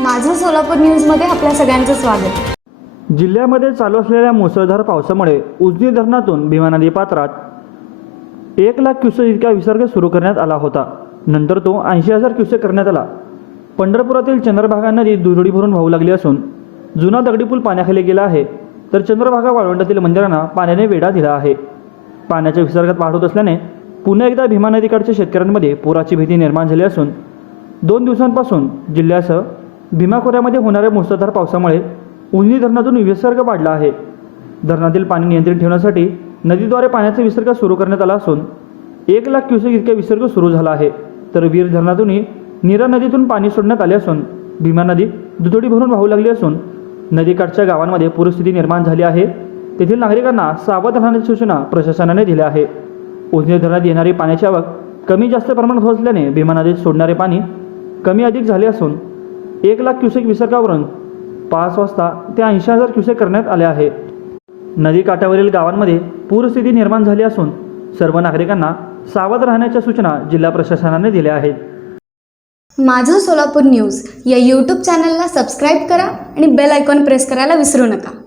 माझं सोलापूर न्यूजमध्ये आपल्या सगळ्यांचं स्वागत. जिल्ह्यामध्ये चालू असलेल्या मुसळधार पावसामुळे उजनी धरणातून भीमा नदी पात्रात एक लाख क्युसेक इतका विसर्ग सुरू करण्यात आला होता. नंतर तो ऐंशी हजार क्युसेक करण्यात आला. पंढरपुरातील चंद्रभागा नदी दुरडी भरून वाहू लागली असून जुना दगडी पूल पाण्याखाली गेला आहे तर चंद्रभागा वाळवंटातील मंदिरांना पाण्याने वेढा दिला आहे. पाण्याच्या विसर्गात वाढ होत असल्याने पुन्हा एकदा भीमा नदीकडच्या शेतकऱ्यांमध्ये पुराची भीती निर्माण झाली असून दोन दिवसांपासून जिल्ह्यासह भीमा खोऱ्यामध्ये होणाऱ्या मुसळधार पावसामुळे उजनी धरणातून विसर्ग वाढला आहे. धरणातील पाणी नियंत्रित ठेवण्यासाठी नदीद्वारे पाण्याचा विसर्ग सुरू करण्यात आला असून एक लाख क्युसेक इतका विसर्ग सुरू झाला आहे. तर वीर धरणातूनही नीरा नदीतून पाणी सोडण्यात आले असून भीमा नदी दुथडी भरून वाहू लागली असून नदीकाठच्या गावांमध्ये पूरस्थिती निर्माण झाली आहे. तेथील नागरिकांना सावध राहण्याची सूचना प्रशासनाने दिल्या आहे. उजनी धरणात येणारी पाण्याची आवक कमी जास्त प्रमाणात होत असल्याने भीमा नदीत सोडणारे पाणी कमी अधिक झाले असून एक लाख क्युसेक विसर्गावरून पाच वाजता ते ऐंशी हजार क्युसेक करण्यात आले आहे. नदीकाठावरील गावांमध्ये पूरस्थिती निर्माण झाली असून सर्व नागरिकांना सावध राहण्याच्या सूचना जिल्हा प्रशासनाने दिल्या आहेत. माझं सोलापूर न्यूज या यूट्यूब चॅनलला सबस्क्राईब करा आणि बेल आयकॉन प्रेस करायला विसरू नका.